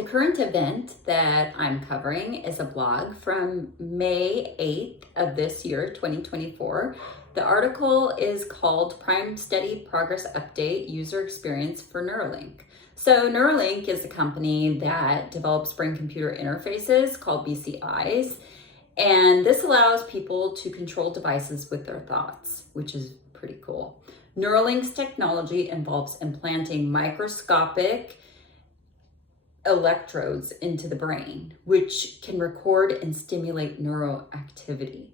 The current event that I'm covering is a blog from May 8th of this year, 2024. The article is called Prime Study Progress Update User Experience for Neuralink. So Neuralink is a company that develops brain-computer interfaces called BCIs, and this allows people to control devices with their thoughts, which is pretty cool. Neuralink's technology involves implanting microscopic electrodes into the brain, which can record and stimulate neuroactivity.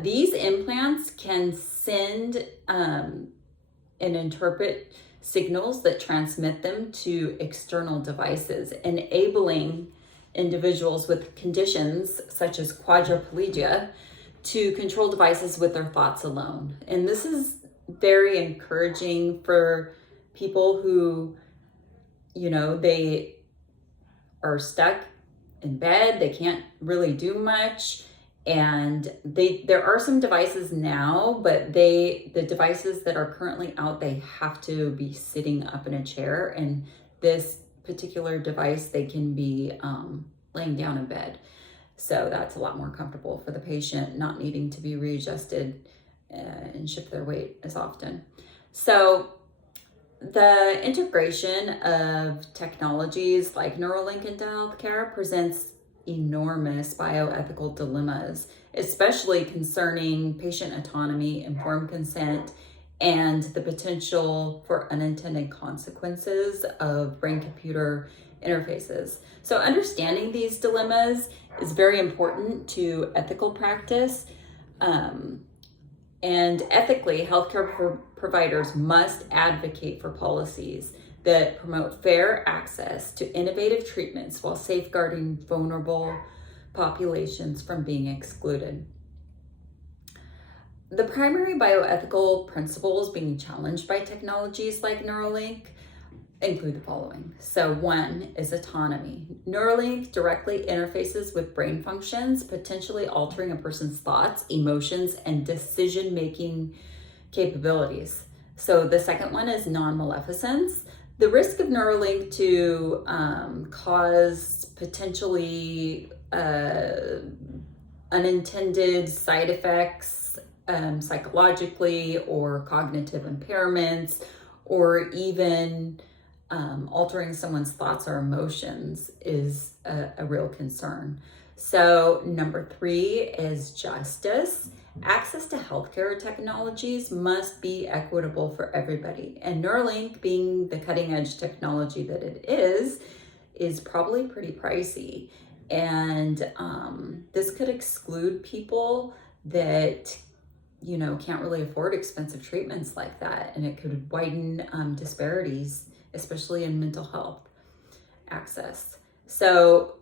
These implants can send and interpret signals that transmit them to external devices, enabling individuals with conditions such as quadriplegia to control devices with their thoughts alone. And this is very encouraging for people who they are stuck in bed, they can't really do much, and there are some devices now, but the devices that are currently out, they have to be sitting up in a chair, and this particular device, they can be laying down in bed. So that's a lot more comfortable for the patient, not needing to be readjusted and shift their weight as often. So the integration of technologies like Neuralink into healthcare presents enormous bioethical dilemmas, especially concerning patient autonomy, informed consent, and the potential for unintended consequences of brain-computer interfaces. So understanding these dilemmas is very important to ethical practice. And ethically, healthcare providers must advocate for policies that promote fair access to innovative treatments while safeguarding vulnerable populations from being excluded. The primary bioethical principles being challenged by technologies like Neuralink include the following. So one is autonomy. Neuralink directly interfaces with brain functions, potentially altering a person's thoughts, emotions, and decision-making capabilities. So the second one is non-maleficence. The risk of Neuralink to cause potentially unintended side effects psychologically, or cognitive impairments, or even altering someone's thoughts or emotions is a real concern. So number 3 is justice. Access to healthcare technologies must be equitable for everybody. And Neuralink, being the cutting edge technology that it is probably pretty pricey. And this could exclude people that can't really afford expensive treatments like that. And it could widen disparities, especially in mental health access. So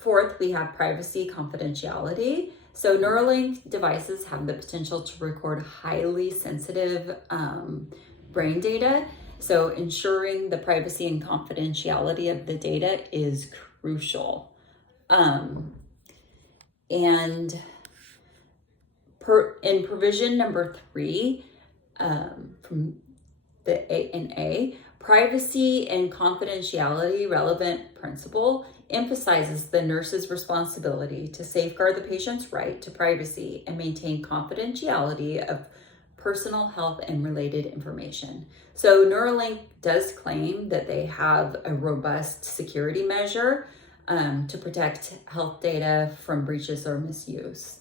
fourth, we have privacy confidentiality. So Neuralink devices have the potential to record highly sensitive brain data. So ensuring the privacy and confidentiality of the data is crucial. In provision number 3, from the ANA, privacy and confidentiality relevant principle emphasizes the nurse's responsibility to safeguard the patient's right to privacy and maintain confidentiality of personal health and related information. So Neuralink does claim that they have a robust security measure to protect health data from breaches or misuse.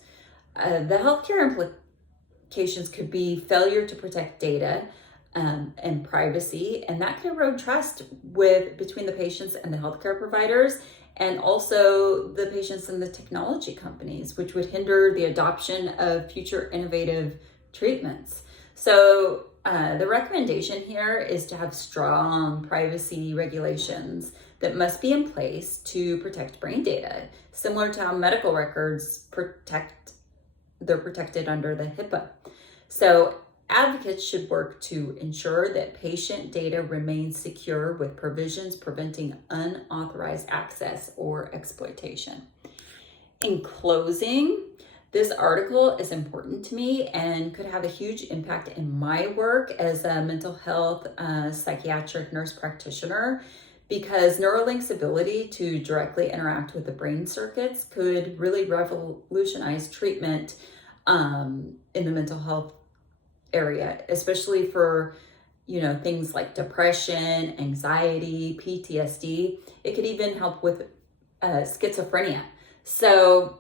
The healthcare implications could be failure to protect data and privacy, and that can erode trust between the patients and the healthcare providers, and also the patients and the technology companies, which would hinder the adoption of future innovative treatments. So the recommendation here is to have strong privacy regulations that must be in place to protect brain data, similar to how medical records they're protected under the HIPAA. So advocates should work to ensure that patient data remains secure with provisions preventing unauthorized access or exploitation. In closing, this article is important to me and could have a huge impact in my work as a mental health psychiatric nurse practitioner, because Neuralink's ability to directly interact with the brain circuits could really revolutionize treatment in the mental health area, especially for things like depression, anxiety, PTSD. It could even help with schizophrenia. So,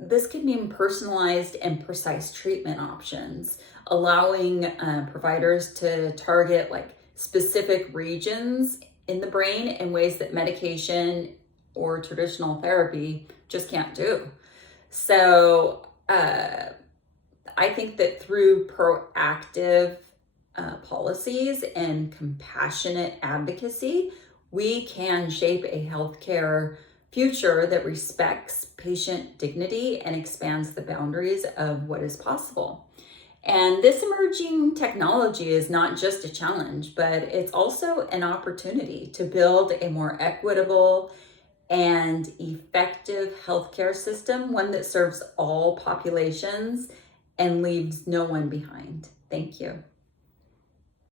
this could mean personalized and precise treatment options, allowing providers to target like specific regions in the brain in ways that medication or traditional therapy just can't do. So I think that through proactive policies and compassionate advocacy, we can shape a healthcare future that respects patient dignity and expands the boundaries of what is possible. And this emerging technology is not just a challenge, but it's also an opportunity to build a more equitable and effective healthcare system, one that serves all populations and leaves no one behind. Thank you.